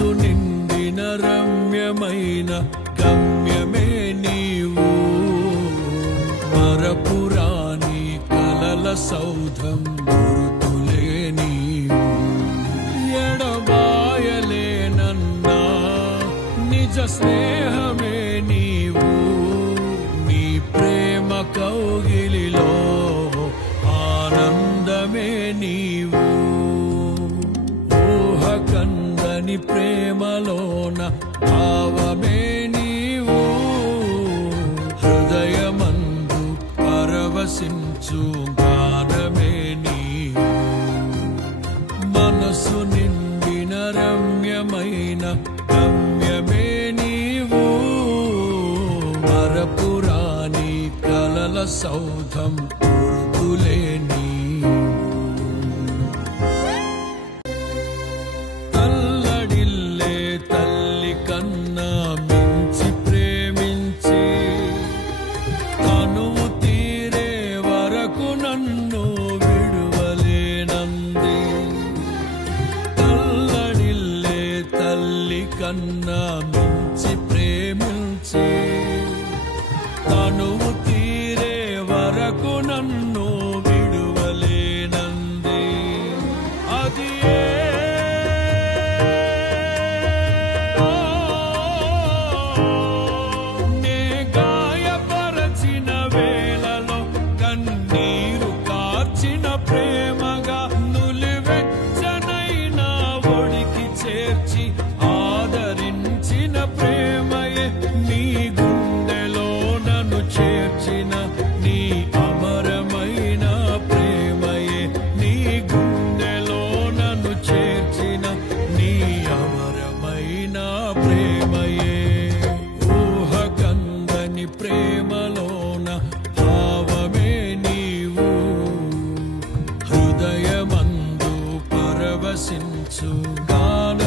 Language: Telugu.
మనసు నిండిన రమ్యమైన గమ్యమే నీవు మరపురాని కలల సౌధం గుర్తులే నీవు ఎడబాయలేనన్నా నిజ స్నేహమే నీవు నీ ప్రేమ కౌగిలిలో ఆనందమే నీవు ఊహకందని ప్రేమలోన భావమే నీవు హృదయమందు పరవశించు గానమే నీవు మనసు నిండిన రమ్యమైన గమ్యమే నీవు మరపురాని కలల సౌధం గుర్తులే నీవు తల్లడిల్లే తల్లి కన్నా మించి ప్రేమించి తనువు తీరే వరకు నన్ను విడువలేనంది తల్లడిల్లే తల్లి కన్నా మించి ప్రేమించి తనువు తీరే వరకు నన్ను విడువలేనంది అది నే గాయపరచిన వేళలో కన్నీరు కార్చిన ప్రేమగా నులివెచ్చనైన ఒడికి చేర్చి ఆదరించిన ప్రేమయే నీ గుండెలో నన్ను చేర్చిన నీ అమరమైన ప్రేమయే నీ గుండెలో నన్ను చేర్చిన నీ అమరమైన ప్రేమయే ఊహకందని ప్రేమలోన భావమే నీవు హృదయమందు పరవశించు గాన